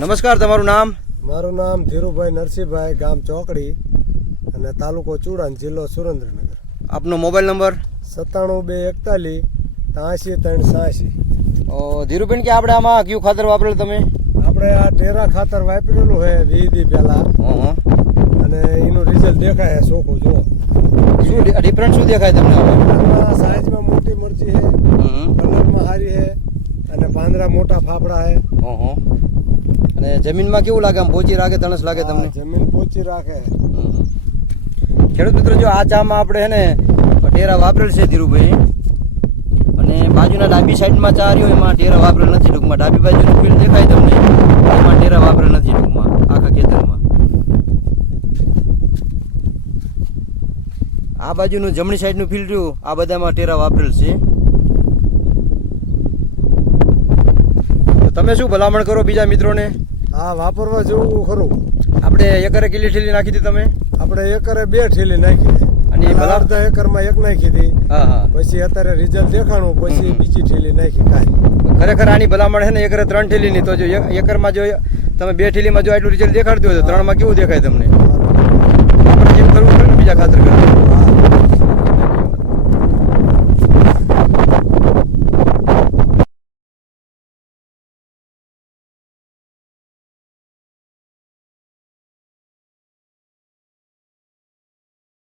નમસ્કાર તમારું નામ? મારું નામ ધીરુભાઈ નરસિંહભાઈ ગામ ચોકડી અને તાલુકો ચુડાન જિલ્લો સુરેન્દ્રનગર. આપનો મોબાઈલ નંબર? સત્તાણું બે એકતાલીસ ત્યાંસી ત્રણ છ્યાસી ધીરુબેન કે આપણે આમાં કયું ખાતર વાપરેલું તમે? આપણે આ ટેરા ખાતર વાપરેલું છે વીધી પહેલા. અને એનું રિઝલ્ટ દેખાય શોખું ચોખ્ખું જો. શું ડિફરન્સ શું દેખાય તમને હવે? સાઈઝમાં મોટી મરચી છે કલરમાં સારી છે અને પાંદરા મોટા ફાફડા છે અને જમીનમાં કેવું લાગે? આમ પોચી રાખે તણસ લાગે તમને? જમીન પોચી રાખે. ખેડૂત મિત્રો જો આ ચામાં આપણે હે ને ટેરા વાપરેલ છે ધીરુભાઈ. અને બાજુના ડાબી સાઈડમાં ચા રહ્યો એમાં ટેરા વાપરેલ નથી ટૂંકમાં. ડાબી બાજુનું ફિલ્ડ દેખાય તમને? એમાં ટેરા વાપરેલ નથી ટૂંકમાં આખા ખેતરમાં. આ બાજુનું જમણી સાઈડનું ફિલ્ડ રહ્યું આ બધામાં ટેરા વાપરેલ છે. તમે શું ભલામણ કરો બીજા મિત્રોને? આ વાપરવા જેવું ખરું. આપણે એકરે કિલી ઠેલી નાખી હતી તમે? આપણે એકરે બે ઠેલી નાખી. અને અડધા એકરમાં એક નાખી હતી. હા હા. પછી અત્યારે રિઝલ્ટ દેખાણું પછી. બીજી ઠેલી નાખી કાંઈ. ખરેખર આની ભલામણ છે ને એકરે ત્રણ ઠેલીની. તો જો એક- એકરમાં જો તમે બે ઠેલીમાં જો આટલું રિઝલ્ટ દેખાડતું હોય તો ત્રણમાં કેવું દેખાય તમને? આપણે જેમ કરવું પડે ને બીજા ખાતર કરતા.